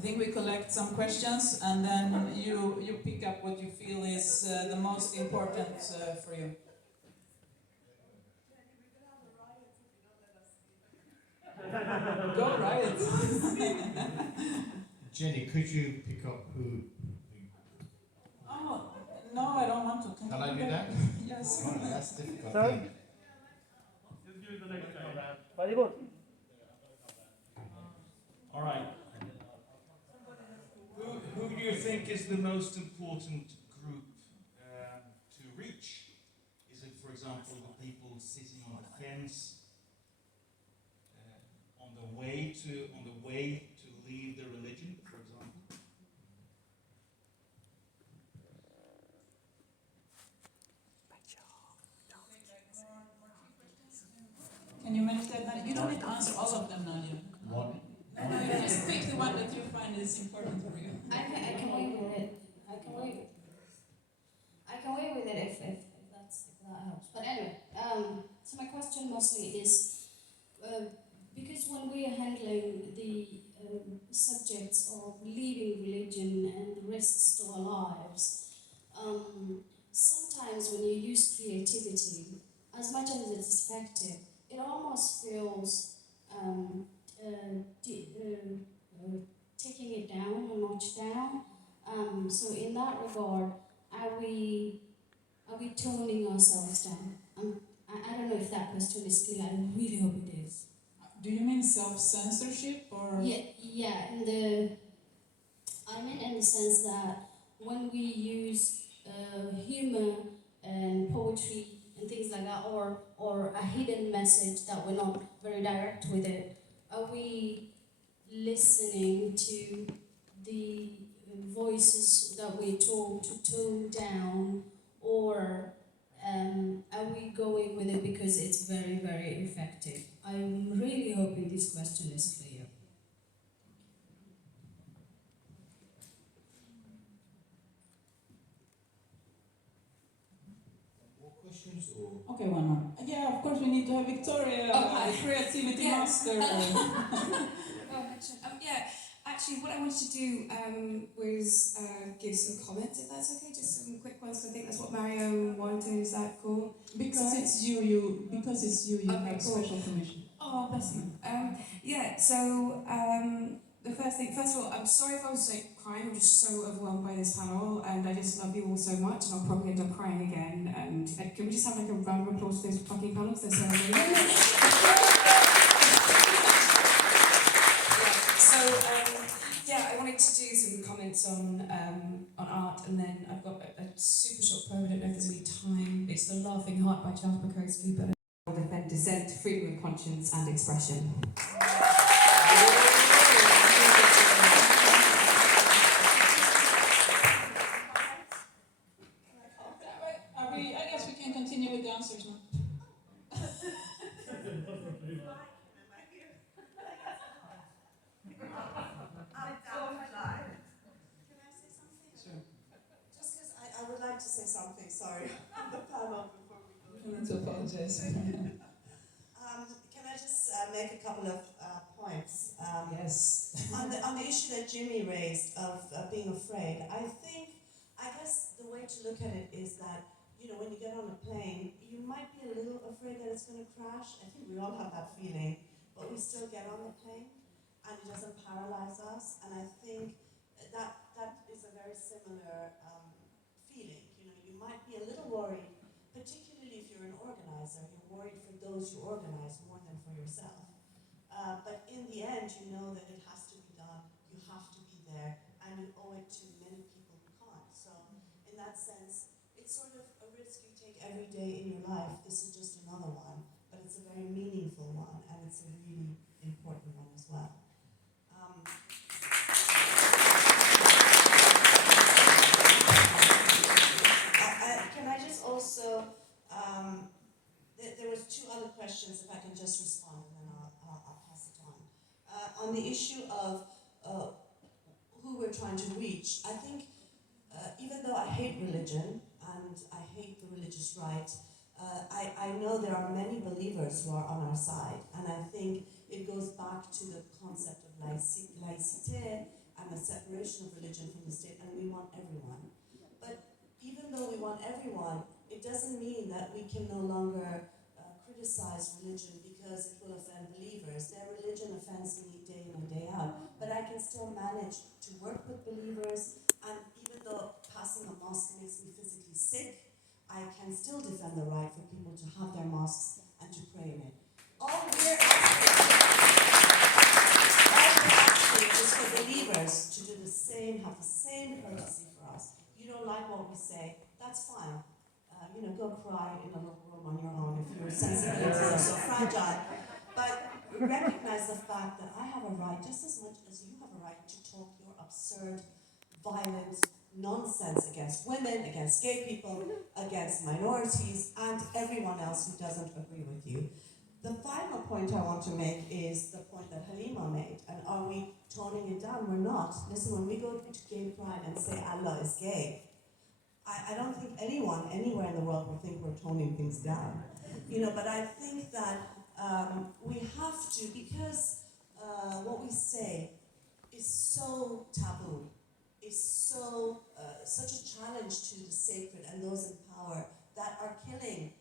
I think we collect some questions and then you pick up what you feel is the most important for you. Go riot! Jenny, could you pick up who? Oh, no, I don't want to. Can I do that? Yes. Oh, that's difficult. Sorry? Just do the next round. Very good. All right. Who do you think is the most important group to reach? Is it, for example, the people sitting on the fence, on the way to leave the religion, for example? Can you manage that? You don't need to answer all of them, Nadia. What? No, just pick the one that you find is important for you. I can wait with it. I can wait with it if that helps. But anyway, so my question mostly is because when we are handling the subjects of leaving religion and the risks to our lives, sometimes when you use creativity, as much as it's effective, it almost feels taking it down a notch down. So in that regard, are we toning ourselves down? I don't know if that question is clear. I really hope it is. Do you mean self-censorship or? Yeah. I mean in the sense that when we use humor and poetry and things like that, or a hidden message that we're not very direct with it, are we listening to the voices that we're told to tone down, or are we going with it because it's very, very effective? I'm really hoping this question is clear. More questions or? Okay, one more. Yeah, of course we need to have Victoria, creativity master. Actually, what I wanted to do was give some comments, if that's okay, just some quick ones. I think that's what Mario wanted. Is that cool? Because it's you okay, have cool. special permission. Oh, bless you. The first of all, I'm sorry if I was crying. I'm just so overwhelmed by this panel, and I just love you all so much, and I'll probably end up crying again. And can we just have a round of applause for those fucking panels? They're so amazing. I wanted to do some comments on art, and then I've got a super short poem. I don't know if there's any time. It's The Laughing Heart by Charles Bukowski, but I'll defend dissent, freedom of conscience, and expression. I guess we can continue with the answers now. To say something, sorry, on the panel before we go. I need to apologize. Can I just make a couple of points? Yes. on the issue that Jimmy raised of being afraid, I guess the way to look at it is that, when you get on a plane, you might be a little afraid that it's going to crash. I think we all have that feeling, but we still get on the plane, and it doesn't paralyze us. And I think that is a very similar feeling. You might be a little worried, particularly if you're an organizer. You're worried for those you organize more than for yourself. But in the end, you know that it has to be done. You have to be there, and you owe it to many people who can't. So, in that sense, it's sort of a risk you take every day in your life. This is just another one, but it's a very meaningful one, and it's a really important one as well. Can I just also, there was two other questions, if I can just respond, and then I'll pass it on. On the issue of who we're trying to reach, I think even though I hate religion, and I hate the religious right, I know there are many believers who are on our side, and I think it goes back to the concept of laïcité and and the separation of religion from the state, and we want everyone. But even though we want everyone, it doesn't mean that we can no longer criticize religion because it will offend believers. Their religion offends me day in and day out, but I can still manage to work with believers, and even though passing a mosque makes me physically sick, I can still defend the right for people to have their mosques and to pray in it. All we're asking is for believers to do the same, have the same courtesy for us. You don't like what we say, that's fine. Go cry in a little room on your own if your sensibilities are so fragile. But recognize the fact that I have a right, just as much as you have a right, to talk your absurd, violent nonsense against women, against gay people, against minorities, and everyone else who doesn't agree with you. The final point I want to make is the point that Halima made. And are we toning it down? We're not. Listen, when we go to gay pride and say Allah is gay, I don't think anyone anywhere in the world will think we're toning things down. But I think that we have to, because what we say is so taboo, is such a challenge to the sacred and those in power that are killing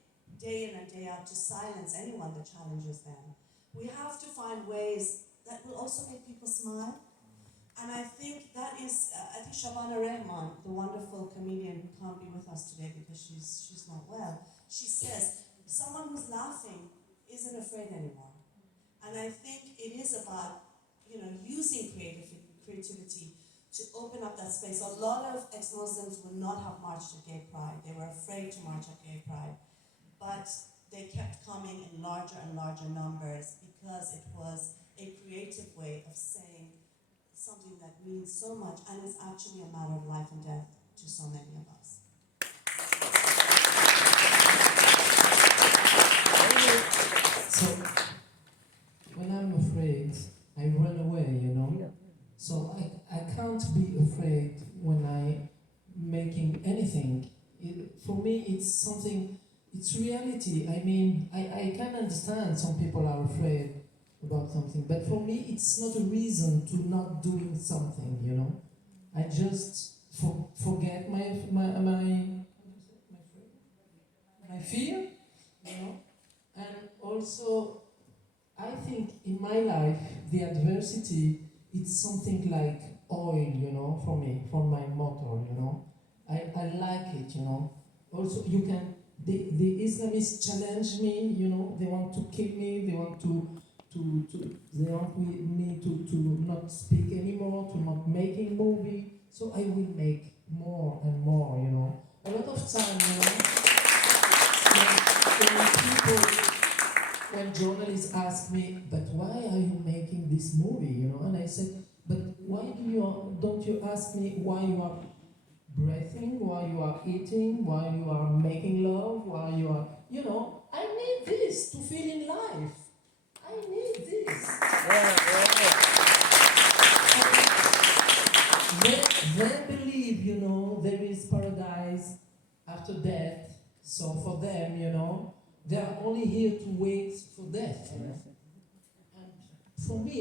day in and day out to silence anyone that challenges them. We have to find ways that will also make people smile. And I think that is, I think Shabana Rehman, the wonderful comedian who can't be with us today because she's not well, she says, someone who's laughing isn't afraid anymore. And I think it is about, using creativity to open up that space. A lot of ex-Muslims would not have marched at Gay Pride. They were afraid to march at Gay Pride. But they kept coming in larger and larger numbers because it was a creative way of saying something that means so much and is actually a matter of life and death to so many of us. So, when I'm afraid, I run away, So I can't be afraid when I'm making anything. For me, it's something, it's reality. I mean, I can understand some people are afraid about something, but for me, it's not a reason to not doing something, I just forget my fear, and also I think in my life the adversity, it's something like oil, for me, for my motor, I like it, Also, the Islamists challenge me, they want to kill me, they want they want me to not speak anymore, to not making movie, so I will make more and more, A lot of time, when journalists ask me, but why are you making this movie, And I said, but why don't you ask me why you are breathing, why you are eating, why you are making love, why you are, I need this to feel in life. I need this. They believe, there is paradise after death. So for them, they are only here to wait for death. And for me,